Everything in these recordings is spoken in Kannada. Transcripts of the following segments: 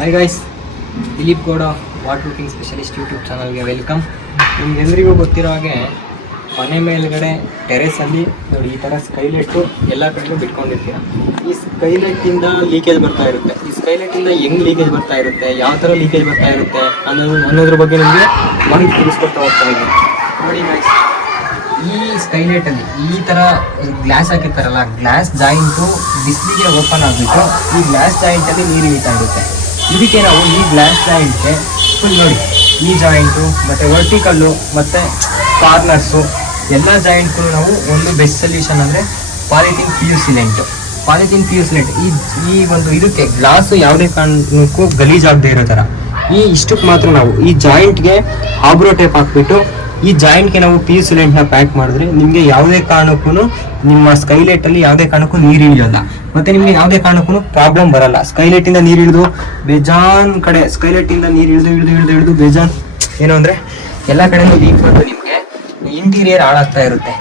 Hi guys, Dileep Gowda waterproofing specialist YouTube ಚಾನಲ್ಗೆ ವೆಲ್ಕಮ್. ನಿಮ್ಗೆಲ್ಲರಿಗೂ ಗೊತ್ತಿರೋ ಹಾಗೆ ಮನೆ ಮೇಲ್ಗಡೆ ಟೆರೆಸಲ್ಲಿ ನೋಡಿ ಈ ಥರ ಸ್ಕೈಲೈಟು ಎಲ್ಲ ಕಡೆಗೂ ಬಿಟ್ಕೊಂಡಿರ್ತೀರ. ಈ ಸ್ಕೈಲೈಟಿಂದ ಲೀಕೇಜ್ ಬರ್ತಾ ಇರುತ್ತೆ. ಈ ಸ್ಕೈಲೈಟಿಂದ ಹೆಂಗೆ ಲೀಕೇಜ್ ಬರ್ತಾ ಇರುತ್ತೆ, ಯಾವ ಥರ ಲೀಕೇಜ್ ಬರ್ತಾ ಇರುತ್ತೆ ಅನ್ನೋದ್ರ ಬಗ್ಗೆ ನಿಮಗೆ ಮಾಹಿತಿ ತಿಳಿಸ್ಕೊಡ್ತಾ ಹೋಗ್ತಾ ಇದ್ದೀನಿ. ನೋಡಿ ಗೈಸ್, ಈ ಸ್ಕೈಲೈಟಲ್ಲಿ ಈ ಥರ ಗ್ಲಾಸ್ ಹಾಕಿರ್ತಾರಲ್ಲ, ಗ್ಲಾಸ್ ಜಾಯಿಂಟು ಬಿಸಿಲಿಗೆ ಓಪನ್ ಆಗಿಬಿಟ್ಟು ಈ ಗ್ಲಾಸ್ ಜಾಯಿಂಟಲ್ಲಿ ನೀರು ಇಳಿತಾ ಇರುತ್ತೆ. ಇದಕ್ಕೆ ನಾವು ಈ ಗ್ಲಾಸ್ ಜಾಯಿಂಟ್ಗೆ ಫುಲ್ ನೋಡಿ, ಈ ಜಾಯಿಂಟು ಮತ್ತು ವರ್ಟಿಕಲ್ಲು ಮತ್ತು ಕಾರ್ನರ್ಸು ಎಲ್ಲ ಜಾಯಿಂಟ್ಗಳು ನಾವು ಒಂದು ಬೆಸ್ಟ್ ಸೊಲ್ಯೂಷನ್ ಅಂದರೆ polythene P U sealant. Polythene P U sealant ಈ ಒಂದು ಇದಕ್ಕೆ ಗ್ಲಾಸು ಯಾವುದೇ ಕಾರಣಕ್ಕೂ ಗಲೀಜಾಗದೇ ಇರೋ ಥರ ಇಷ್ಟಕ್ಕೆ ಮಾತ್ರ ನಾವು ಈ ಜಾಯಿಂಟ್ಗೆ ಆಬ್ರೋ ಟೇಪ್ ಹಾಕ್ಬಿಟ್ಟು ಈ ಜಾಯಿಂಟ್ಗೆ ನಾವು ಪಿ ಯು ಸಿಲೆಂಟ್ನ ಪ್ಯಾಕ್ ಮಾಡಿದ್ರೆ ನಿಮಗೆ ಯಾವುದೇ ಕಾರಣಕ್ಕೂ ನಿಮ್ಮ ಸ್ಕೈಲೈಟಲ್ಲಿ ಯಾವುದೇ ಕಾರಣಕ್ಕೂ ನೀರು ಇಳಿಯೋಲ್ಲ, ಮತ್ತು ನಿಮಗೆ ಯಾವುದೇ ಕಾರಣಕ್ಕೂ ಪ್ರಾಬ್ಲಮ್ ಬರಲ್ಲ. ಸ್ಕೈಲೈಟಿಂದ ನೀರು ಇಳಿದು ಬೇಜಾನ್ ಕಡೆ ಸ್ಕೈಲೈಟಿಂದ ನೀರು ಇಳಿದು ಬೇಜಾನ್ ಏನು ಅಂದರೆ ಎಲ್ಲ ಕಡೆನೂ ಲೀಕ್ ಬಂದು ನಿಮಗೆ ಇಂಟೀರಿಯರ್ ಹಾಳಾಗ್ತಾ ಇರುತ್ತೆ.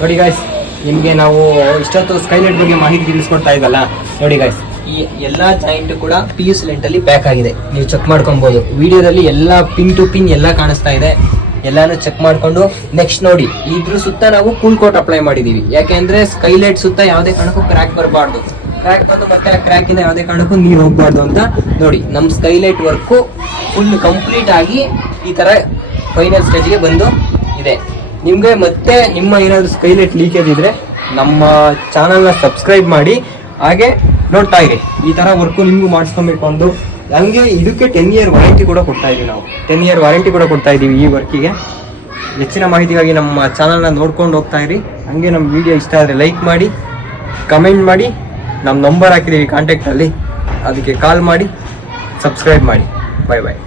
ನೋಡಿ ಗಾಯ್ಸ್, ನಿಮಗೆ ನಾವು ಇಷ್ಟೊತ್ತು ಸ್ಕೈಲೈಟ್ ಬಗ್ಗೆ ಮಾಹಿತಿ ತಿಳಿಸ್ಕೊಡ್ತಾ ಇದ್ದಲ್ಲ, ನೋಡಿ ಗಾಯ್ಸ್, ಈ ಎಲ್ಲ ಜಾಯಿಂಟ್ ಕೂಡ ಪಿ ಯು ಸಿಲೆಂಟಲ್ಲಿ ಪ್ಯಾಕ್ ಆಗಿದೆ. ನೀವು ಚೆಕ್ ಮಾಡ್ಕೊಬೋದು. ವಿಡಿಯೋದಲ್ಲಿ ಎಲ್ಲ ಪಿನ್ ಟು ಪಿನ್ ಎಲ್ಲ ಕಾಣಿಸ್ತಾ ಇದೆ. ಎಲ್ಲಾನು ಚೆಕ್ ಮಾಡ್ಕೊಂಡು ನೆಕ್ಸ್ಟ್ ನೋಡಿ, ಇದ್ರ ಸುತ್ತ ನಾವು ಕೂಲ್ ಕೋಟ್ ಅಪ್ಲೈ ಮಾಡಿದೀವಿ. ಯಾಕೆಂದ್ರೆ ಸ್ಕೈಲೈಟ್ ಸುತ್ತ ಯಾವುದೇ ಕಾರಣಕ್ಕೂ ಕ್ರ್ಯಾಕ್ ಬರಬಾರ್ದು. ಕ್ರ್ಯಾಕ್ ಬಂದು ಮತ್ತೆ ಆ ಕ್ರ್ಯಾಕ್ ಇಂದ ಯಾವುದೇ ಕಾರಣಕ್ಕೂ ನೀರು ಹೋಗ್ಬಾರ್ದು ಅಂತ ನೋಡಿ, ನಮ್ಮ ಸ್ಕೈಲೈಟ್ ವರ್ಕು ಫುಲ್ ಕಂಪ್ಲೀಟ್ ಆಗಿ ಈ ತರ ಫೈನಲ್ ಸ್ಟೇಜ್ಗೆ ಬಂದು ಇದೆ. ನಿಮ್ಗೆ ಮತ್ತೆ ನಿಮ್ಮ ಏನಾದ್ರು ಸ್ಕೈಲೈಟ್ ಲೀಕೇಜ್ ಇದ್ರೆ ನಮ್ಮ ಚಾನಲ್ನ ಸಬ್ಸ್ಕ್ರೈಬ್ ಮಾಡಿ, ಹಾಗೆ ನೋಡ್ತಾ ಇರಿ. ಈ ತರ ವರ್ಕು ನಿಮ್ಗೂ ಮಾಡಿಸ್ಕೊಬೇಕು ಅಂದು ಹಂಗೆ ಇದಕ್ಕೆ 10 ಇಯರ್ ವಾರಂಟಿ ಕೂಡ ಕೊಡ್ತಾ ಇದೀವಿ. ನಾವು 10 ಇಯರ್ ವಾರಂಟಿ ಕೂಡ ಕೊಡ್ತಾ ಇದ್ದೀವಿ ಈ ವರ್ಕಿಗೆ. ಹೆಚ್ಚಿನ ಮಾಹಿತಿಗಾಗಿ ನಮ್ಮ ಚಾನಲ್ನ ನೋಡ್ಕೊಂಡು ಹೋಗ್ತಾ ಇರಿ. ಹಂಗೆ ನಮ್ಮ ವಿಡಿಯೋ ಇಷ್ಟ ಆದರೆ ಲೈಕ್ ಮಾಡಿ, ಕಮೆಂಟ್ ಮಾಡಿ, ನಮ್ಮ ನಂಬರ್ ಹಾಕಿದ್ದೀವಿ ಕಾಂಟ್ಯಾಕ್ಟಲ್ಲಿ, ಅದಕ್ಕೆ ಕಾಲ್ ಮಾಡಿ, ಸಬ್ಸ್ಕ್ರೈಬ್ ಮಾಡಿ. ಬಾಯ್ ಬಾಯ್.